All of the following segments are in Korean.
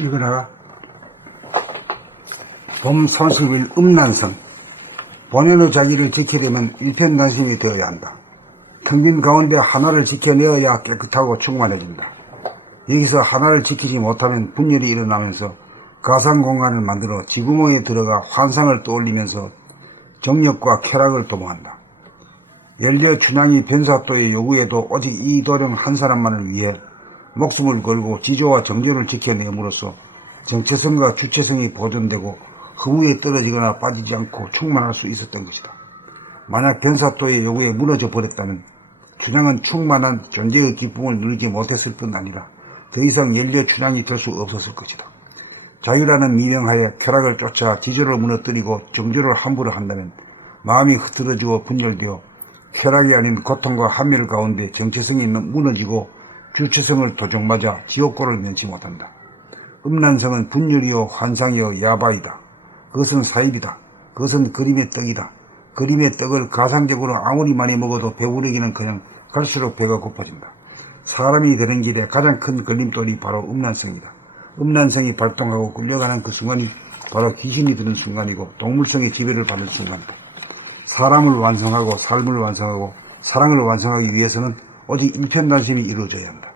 읽어라. 봄 30일 음란성. 본연의 자기를 지키려면 일편단심이 되어야 한다. 텅 빈 가운데 하나를 지켜내어야 깨끗하고 충만해진다. 여기서 하나를 지키지 못하면 분열이 일어나면서 가상공간을 만들어 지구멍에 들어가 환상을 떠올리면서 정력과 쾌락을 도모한다. 연려 춘향이 변사또의 요구에도 오직 이 도령 한 사람만을 위해 목숨을 걸고 지조와 정조를 지켜내므로써 정체성과 주체성이 보존되고 허무에 떨어지거나 빠지지 않고 충만할 수 있었던 것이다. 만약 변사또의 요구에 무너져 버렸다면 춘향은 충만한 존재의 기쁨을 누리지 못했을 뿐 아니라 더 이상 연려 춘향이 될 수 없었을 것이다. 자유라는 미명하에 쾌락을 쫓아 지조를 무너뜨리고 정조를 함부로 한다면 마음이 흐트러지고 분열되어 쾌락이 아닌 고통과 한멸 가운데 정체성이 무너지고 주체성을 도적맞아 지옥고를 면치 못한다. 음란성은 분열이요 환상이요 야바이다. 그것은 사입이다. 그것은 그림의 떡이다. 그림의 떡을 가상적으로 아무리 많이 먹어도 배부르기는커녕 갈수록 배가 고파진다. 사람이 되는 길에 가장 큰 걸림돌이 바로 음란성이다. 음란성이 발동하고 끌려가는 그 순간이 바로 귀신이 드는 순간이고 동물성의 지배를 받는 순간이다. 사람을 완성하고 삶을 완성하고 사랑을 완성하기 위해서는 오직 일편단심이 이루어져야 한다.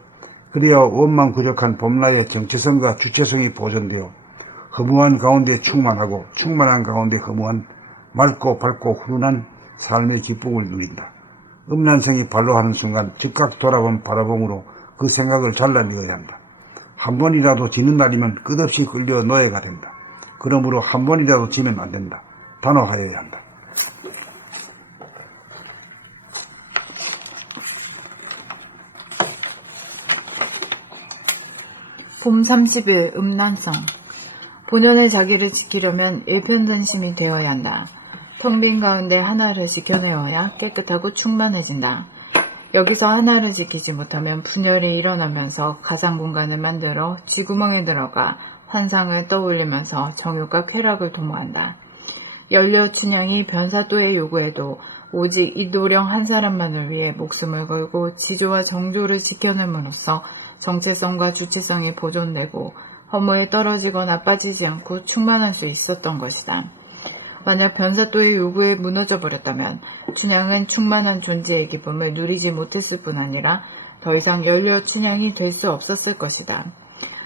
그래야 원망부족한 봄나의 정체성과 주체성이 보존되어 허무한 가운데 충만하고 충만한 가운데 허무한 맑고 밝고 훈훈한 삶의 기쁨을 누린다. 음란성이 발로하는 순간 즉각 돌아본 바라봄으로 그 생각을 잘라내어야 한다. 한 번이라도 지는 날이면 끝없이 끌려 노예가 된다. 그러므로 한 번이라도 지면 안 된다. 단호하여야 한다. 봄 30일 음란성. 본연의 자기를 지키려면 일편단심이 되어야 한다. 텅 빈 가운데 하나를 지켜내어야 깨끗하고 충만해진다. 여기서 하나를 지키지 못하면 분열이 일어나면서 가상공간을 만들어 쥐구멍에 들어가 환상을 떠올리면서 정욕과 쾌락을 도모한다. 연려 춘향이 변사또의 요구에도 오직 이 도령 한 사람만을 위해 목숨을 걸고 지조와 정조를 지켜냄으로써 정체성과 주체성이 보존되고 허무에 떨어지거나 빠지지 않고 충만할 수 있었던 것이다. 만약 변사또의 요구에 무너져 버렸다면 춘향은 충만한 존재의 기쁨을 누리지 못했을 뿐 아니라 더 이상 연려 춘향이 될 수 없었을 것이다.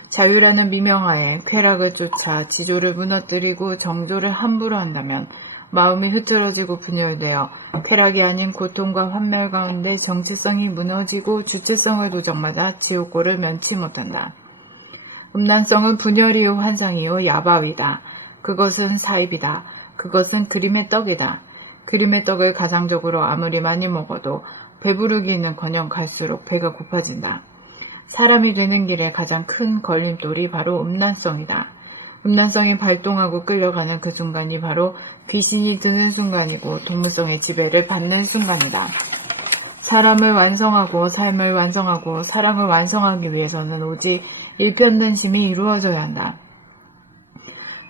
자유라는 미명하에 쾌락을 쫓아 지조를 무너뜨리고 정조를 함부로 한다면 마음이 흐트러지고 분열되어 쾌락이 아닌 고통과 환멸 가운데 정체성이 무너지고 주체성을 도적맞아 지옥고를 면치 못한다. 음란성은 분열이요 환상이요 야바위다. 그것은 사입이다. 그것은 그림의 떡이다. 그림의 떡을 가상적으로 아무리 많이 먹어도 배부르기는커녕 갈수록 배가 고파진다. 사람이 되는 길에 가장 큰 걸림돌이 바로 음란성이다. 음란성이 발동하고 끌려가는 그 순간이 바로 귀신이 드는 순간이고 동물성의 지배를 받는 순간이다. 사람을 완성하고 삶을 완성하고 사랑을 완성하기 위해서는 오직 일편단심이 이루어져야 한다.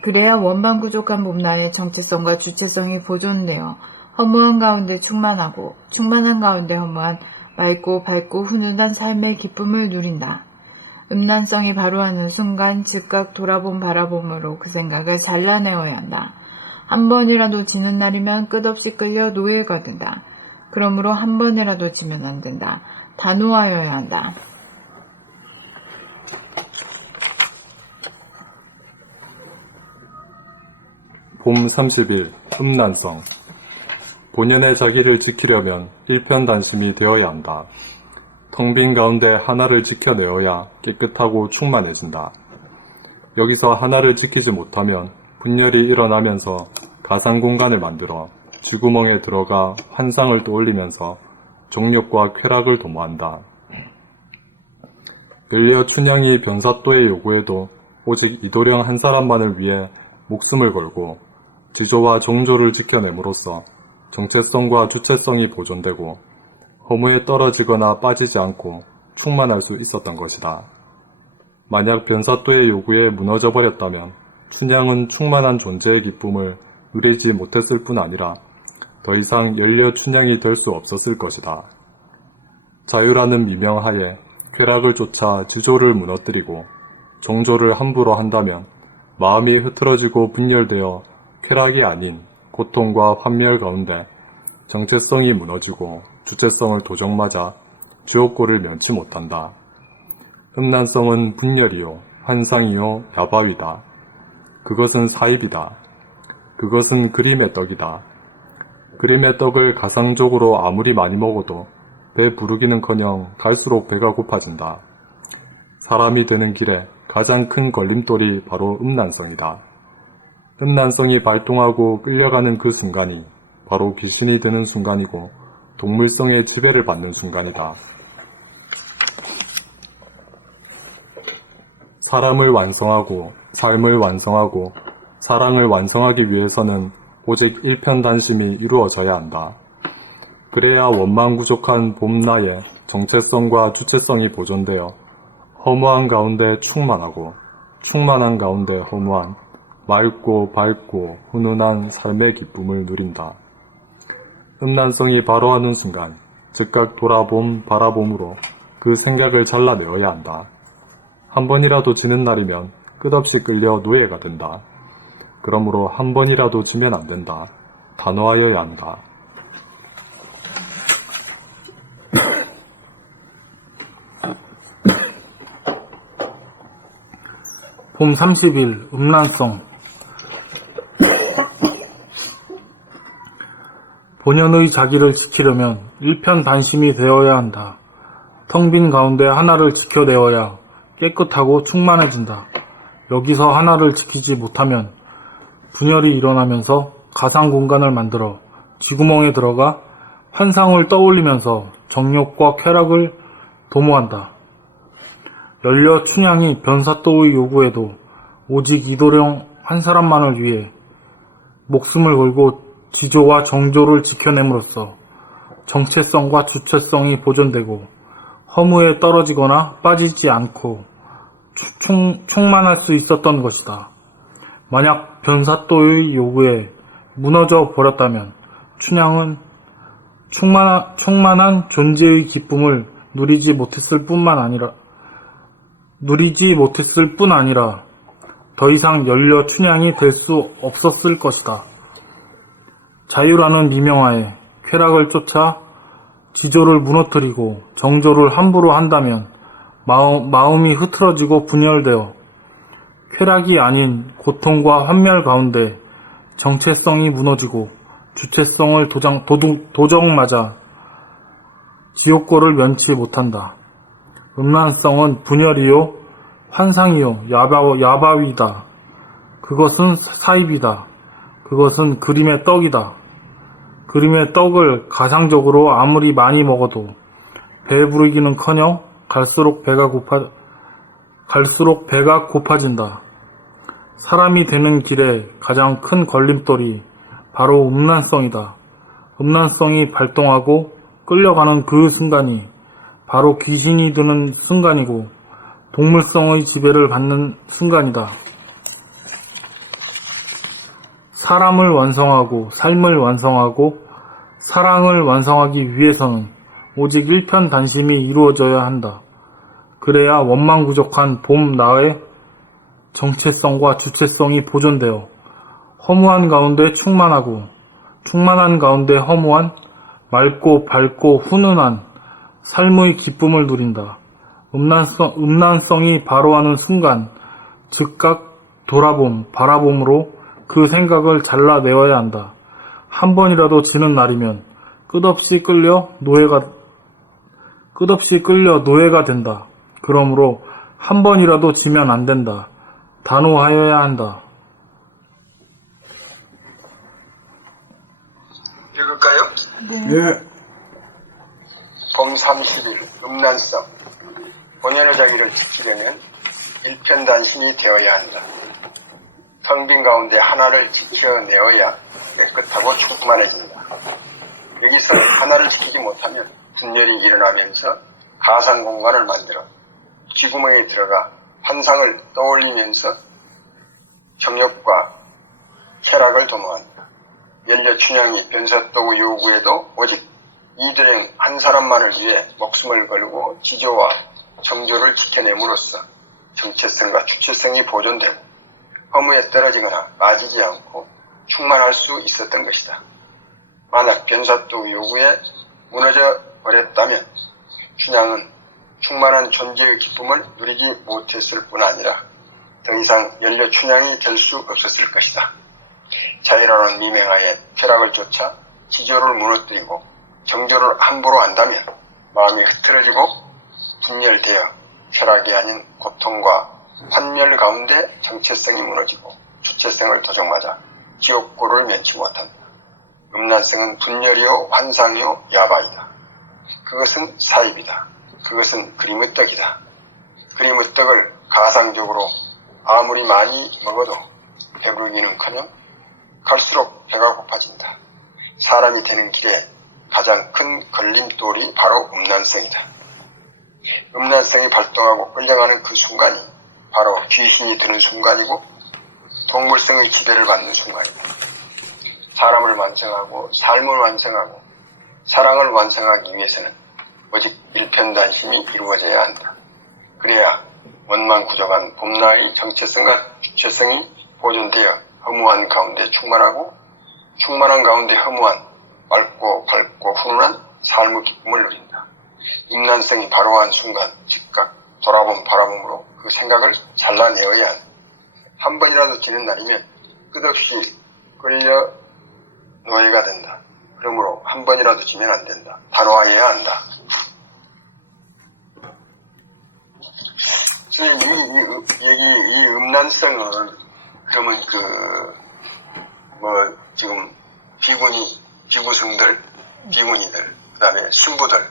그래야 원방부족한 봄나의 정체성과 주체성이 보존되어 허무한 가운데 충만하고 충만한 가운데 허무한 맑고 밝고 훈훈한 삶의 기쁨을 누린다. 음란성이 바로하는 순간 즉각 돌아본 바라봄으로 그 생각을 잘라내어야 한다. 한 번이라도 지는 날이면 끝없이 끌려 노예가 된다. 그러므로 한 번이라도 지면 안 된다. 단호하여야 한다. 봄 30일 음란성. 본연의 자기를 지키려면 일편단심이 되어야 한다. 텅 빈 가운데 하나를 지켜내어야 깨끗하고 충만해진다. 여기서 하나를 지키지 못하면 분열이 일어나면서 가상공간을 만들어 쥐구멍에 들어가 환상을 떠올리면서 정욕과 쾌락을 도모한다. 연려 춘향이 변사또의 요구에도 오직 이도령 한 사람만을 위해 목숨을 걸고 지조와 정조를 지켜냄으로써 정체성과 주체성이 보존되고 허무에 떨어지거나 빠지지 않고 충만할 수 있었던 것이다. 만약 변사또의 요구에 무너져 버렸다면 춘향은 충만한 존재의 기쁨을 누리지 못했을 뿐 아니라 더 이상 연려 춘향이 될 수 없었을 것이다. 자유라는 미명하에 쾌락을 쫓아 지조를 무너뜨리고 정조를 함부로 한다면 마음이 흐트러지고 분열되어 쾌락이 아닌 고통과 환멸 가운데 정체성이 무너지고 주체성을 도적맞아 지옥고를 면치 못한다. 음란성은 분열이요, 환상이요, 야바위다. 그것은 사입이다. 그것은 그림의 떡이다. 그림의 떡을 가상적으로 아무리 많이 먹어도 배 부르기는커녕 갈수록 배가 고파진다. 사람이 되는 길에 가장 큰 걸림돌이 바로 음란성이다. 음란성이 발동하고 끌려가는 그 순간이 바로 귀신이 되는 순간이고 동물성의 지배를 받는 순간이다. 사람을 완성하고 삶을 완성하고 사랑을 완성하기 위해서는 오직 일편단심이 이루어져야 한다. 그래야 원망부족한 봄나의 정체성과 주체성이 보존되어 허무한 가운데 충만하고 충만한 가운데 허무한 맑고 밝고 훈훈한 삶의 기쁨을 누린다. 음란성이 바로하는 순간 즉각 돌아봄 바라봄으로 그 생각을 잘라내어야 한다. 한 번이라도 지는 날이면 끝없이 끌려 노예가 된다. 그러므로 한 번이라도 지면 안 된다. 단호하여야 한다. 봄 30일 음란성. 본연의 자기를 지키려면 일편단심이 되어야 한다. 텅 빈 가운데 하나를 지켜내어야 깨끗하고 충만해진다. 여기서 하나를 지키지 못하면 분열이 일어나면서 가상 공간을 만들어 쥐구멍에 들어가 환상을 떠올리면서 정욕과 쾌락을 도모한다. 연려 춘향이 변사또의 요구에도 오직 이도령 한 사람만을 위해 목숨을 걸고 지조와 정조를 지켜냄으로써 정체성과 주체성이 보존되고 허무에 떨어지거나 빠지지 않고 충만할 수 있었던 것이다. 만약 변사또의 요구에 무너져 버렸다면 춘향은 충만한 존재의 기쁨을 누리지 못했을 뿐 아니라 더 이상 연려 춘향이 될 수 없었을 것이다. 자유라는 미명하에 쾌락을 쫓아 지조를 무너뜨리고 정조를 함부로 한다면 마음이 흐트러지고 분열되어 쾌락이 아닌 고통과 환멸 가운데 정체성이 무너지고 주체성을 도적맞아 지옥고를 면치 못한다. 음란성은 분열이요, 환상이요, 야바위다. 그것은 사입이다. 그것은 그림의 떡이다. 그림의 떡을 가상적으로 아무리 많이 먹어도 배부르기는커녕 갈수록 배가 고파진다. 사람이 되는 길에 가장 큰 걸림돌이 바로 음란성이다. 음란성이 발동하고 끌려가는 그 순간이 바로 귀신이 되는 순간이고 동물성의 지배를 받는 순간이다. 사람을 완성하고 삶을 완성하고 사랑을 완성하기 위해서는 오직 일편단심이 이루어져야 한다. 그래야 원망부족한 봄나의 정체성과 주체성이 보존되어 허무한 가운데 충만하고 충만한 가운데 허무한 맑고 밝고 훈훈한 삶의 기쁨을 누린다. 음란성이 바로하는 순간 즉각 바라봄으로 그 생각을 잘라내어야 한다. 한 번이라도 지는 날이면 끝없이 끌려 노예가 된다. 그러므로 한 번이라도 지면 안 된다. 단호하여야 한다. 읽을까요? 예. 봄 30일 음란성. 본연의 자기를 지키려면 일편단심이 되어야 한다. 텅 빈 가운데 하나를 지켜내어야 깨끗하고 충만해진다. 여기서 하나를 지키지 못하면 분열이 일어나면서 가상 공간을 만들어 쥐구멍에 들어가 환상을 떠올리면서 정욕과 쾌락을 도모한다. 연려 춘향이 변사또 요구에도 오직 이도령 한 사람만을 위해 목숨을 걸고 지조와 정조를 지켜냄으로써 정체성과 주체성이 보존되고 허무에 떨어지거나 빠지지 않고 충만할 수 있었던 것이다. 만약 변사또 요구에 무너져 버렸다면 춘향은 충만한 존재의 기쁨을 누리지 못했을 뿐 아니라 더 이상 연려 춘향이 될 수 없었을 것이다. 자유라는 미명하에 쾌락을 쫓아 지조를 무너뜨리고 정조를 함부로 한다면 마음이 흐트러지고 분열되어 쾌락이 아닌 고통과 환멸 가운데 정체성이 무너지고 주체성을 도적맞아 지옥고를 면치 못한다. 음란성은 분열이요 환상이요 야바이다. 그것은 사입이다. 그것은 그림의 떡이다. 그림의 떡을 가상적으로 아무리 많이 먹어도 배부르기는커녕 갈수록 배가 고파진다. 사람이 되는 길에 가장 큰 걸림돌이 바로 음란성이다. 음란성이 발동하고 끌려가는 그 순간이 바로 귀신이 드는 순간이고 동물성의 지배를 받는 순간이다. 사람을 완성하고 삶을 완성하고 사랑을 완성하기 위해서는 오직 일편단심이 이루어져야 한다. 그래야 원만구족한 봄나의 정체성과 주체성이 보존되어 허무한 가운데 충만하고 충만한 가운데 허무한 맑고 밝고 훈훈한 삶의 기쁨을 누린다. 음란성이 바로한 순간 즉각 돌아본 바라봄으로 그 생각을 잘라내어야 한다. 한 번이라도 지는 날이면 끝없이 끌려 노예가 된다. 그러므로 한 번이라도 지면 안 된다. 단호해야 한다. 선생님, 이 음란성을 그러면 지금 비구성들, 비구니들, 그 다음에 신부들,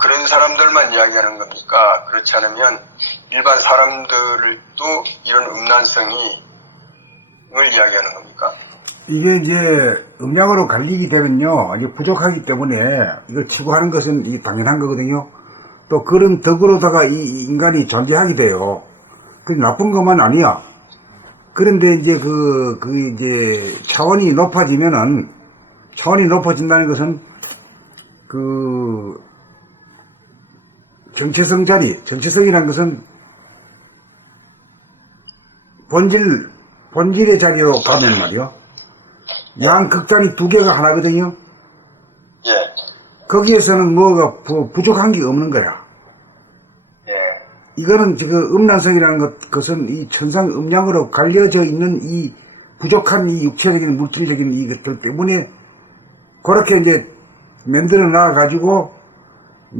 그런 사람들만 이야기하는 겁니까? 그렇지 않으면 일반 사람들도 이런 음란성이 을 이야기하는 겁니까? 이게 이제 음양으로 갈리게 되면요, 이제 부족하기 때문에 이걸 치부하는 것은 이 당연한 거거든요. 또 그런 덕으로다가 이 인간이 존재하게 돼요. 그 나쁜 것만 아니야. 그런데 이제 이제 차원이 높아진다는 것은 정체성이라는 것은 본질의 자리로 가면 말이요. 양극단이 두 개가 하나거든요. 예. 거기에서는 뭐가 부족한 게 없는 거야. 예. 이거는 지금 음란성이라는 것은 이 천상 음양으로 갈려져 있는 이 부족한 이 육체적인 물질적인 이것들 때문에 그렇게 이제 만들어 놔 가지고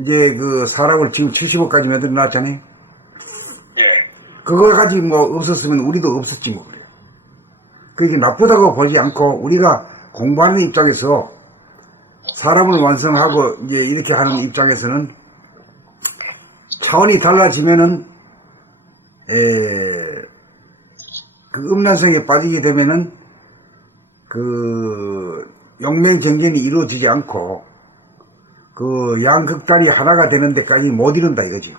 이제 그 사람을 지금 70억까지 만들어 놨잖아요. 예. 그거 가지고 뭐 없었으면 우리도 없었지 뭐 그래요. 그게 나쁘다고 보지 않고 우리가 공부하는 입장에서 사람을 완성하고 이제 이렇게 하는 입장에서는 차원이 달라지면은 그 음란성에 빠지게 되면은 그 용맹정견이 이루어지지 않고 그 양극단이 하나가 되는 데까지 못 이룬다 이거지.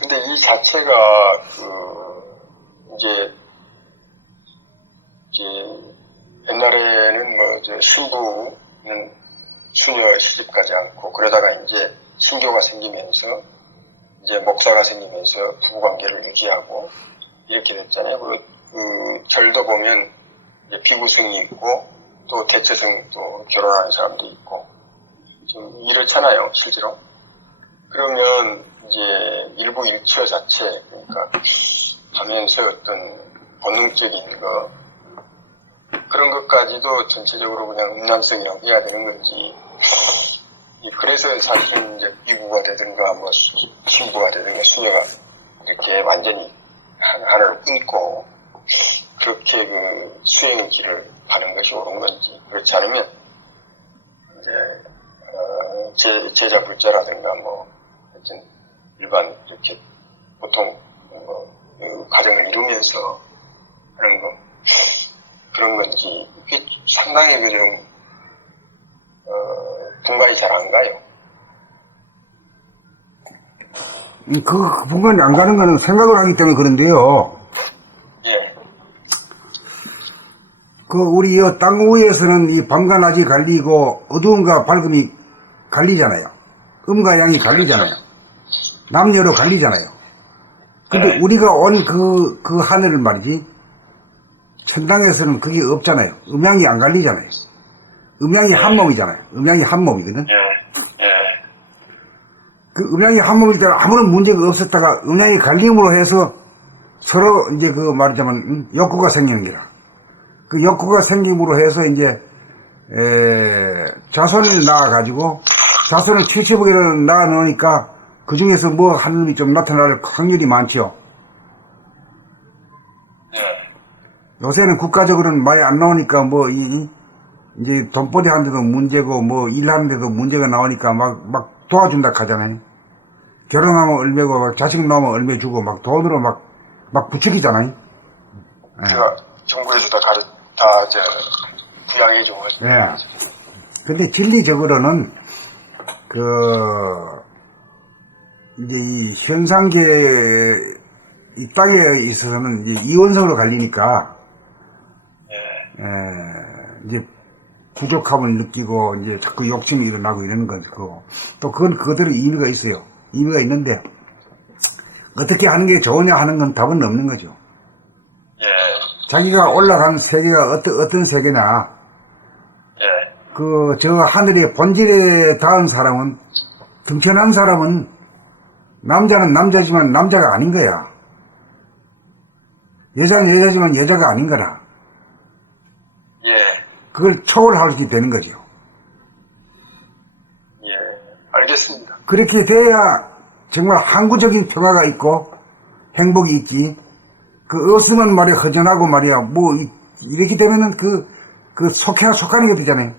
근데 이 자체가 이제 옛날에는 신부는 수녀 시집가지 않고 그러다가 이제 신교가 생기면서 이제 목사가 생기면서 부부관계를 유지하고 이렇게 됐잖아요. 그 절도 보면 이제 비구성이 있고 또 대체성 또 결혼하는 사람도 있고 좀 이렇잖아요, 실제로. 그러면 이제 일부 일처 자체, 그러니까 하면서 어떤 본능적인 거, 그런 것까지도 전체적으로 그냥 음란성이라고 해야 되는 건지, 그래서 사실은 이제 비구가 되든가, 뭐, 신부가 되든가, 수녀가 이렇게 완전히 하나를 끊고, 그렇게 그 수행의 길을 가는 것이 옳은 건지, 그렇지 않으면, 이제, 제자 불자라든가, 뭐, 하여튼, 일반, 이렇게, 보통, 가정을 이루면서 하는 거, 그런 건지, 그게 상당히 분간이 잘 안 가요. 그 분간이 안 가는 거는 생각을 하기 때문에 그런데요. 예. 우리 땅 위에서는 이 밤과 낮이 갈리고 어두움과 밝음이 갈리잖아요. 음과 양이 갈리잖아요. 남녀로 갈리잖아요. 근데 우리가 온 그 하늘을 말이지, 천당에서는 그게 없잖아요. 음양이 안 갈리잖아요. 음양이 한 몸이잖아요. 음양이 한 몸이거든. 그 음양이 한 몸일 때는 아무런 문제가 없었다가 음양이 갈림으로 해서 서로 이제 말하자면 욕구가 생기는 게라. 그 욕구가 생김으로 해서 이제 자손을 낳아가지고 자손을 70억이를 낳아놓으니까 그 중에서 뭐 한 놈이 좀 나타날 확률이 많죠. 요새는 국가적으로는 많이 안 나오니까 이제 돈벌이 하는데도 문제고 일하는데도 문제가 나오니까 막 도와준다 하잖아요. 결혼하면 얼매고 막 자식 낳으면 얼매 주고 막 돈으로 막 부추기잖아요. 제가 정부에서 다 부양해주고. 네. 근데 진리적으로는 이제 이 현상계 이 땅에 있어서는 이제 이원성으로 갈리니까 이제 부족함을 느끼고 이제 자꾸 욕심이 일어나고 이러는 거고, 또 그건 그대로 의미가 있어요. 의미가 있는데 어떻게 하는 게 좋으냐 하는 건 답은 없는 거죠. 자기가 올라간 세계가 어떤 세계냐, 저 하늘의 본질에 닿은 사람은, 등천한 사람은 남자는 남자지만 남자가 아닌 거야. 여자는 여자지만 여자가 아닌 거라. 그걸 초월하게 되는 거죠. 알겠습니다. 그렇게 돼야 정말 항구적인 평화가 있고 행복이 있지. 없으면 말이야 허전하고 말이야 이렇게 되면은 속하는 게 되잖아요.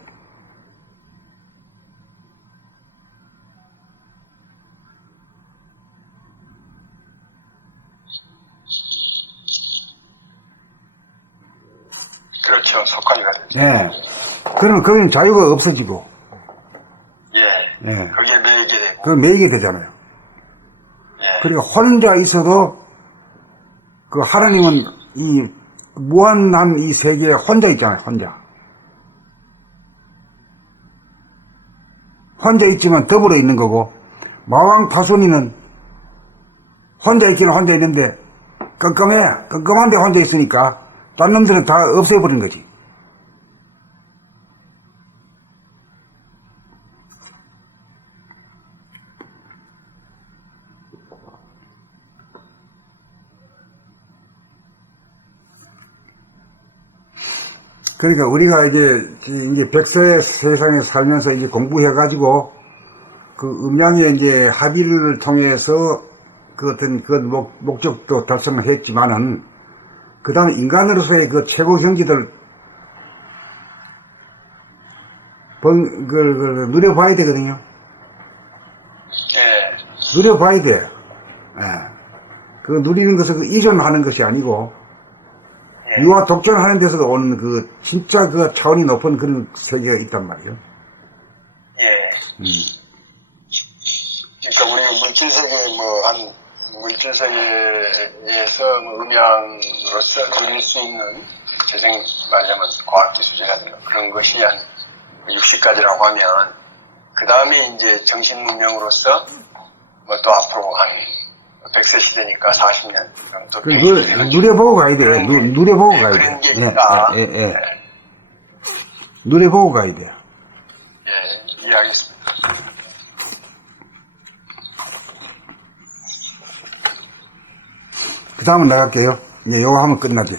그렇죠. 속하기가 되죠. 그러면 자유가 없어지고. 거기에 매이게 되고. 매이게 되잖아요. 그리고 혼자 있어도 하나님은 이 무한한 이 세계에 혼자 있잖아요. 혼자 있지만 더불어 있는 거고, 마왕 파손이는 혼자 있기는 혼자 있는데 껌껌한데 혼자 있으니까 딴 놈들은 다 없애버린 거지. 그러니까 우리가 이제 백세 세상에 살면서 이제 공부해가지고 음양의 이제 합의를 통해서 어떤 목적도 달성을 했지만은, 그 다음에 인간으로서의 최고 경지들 누려봐야 되거든요. 누려봐야 돼. 누리는 것은 이전하는 것이 아니고, 유아 독존하는 데서도 오는 진짜 차원이 높은 그런 세계가 있단 말이에요. 그러니까 우리가 물질 세계에서 음양으로서 누릴 수 있는 재생 말하자면 과학기술이라든가 그런 것이 한 60가지라고 하면, 그 다음에 이제 정신 문명으로서 또 앞으로 한 100세 시대니까 40년 정도. 누려보고 가야 돼요. 누려보고 가야 돼요. 그런 게 있다. 누려보고 가야 돼요. 이해하겠습니다. 그 다음은 나갈게요. 이제 요거 하면 끝나지.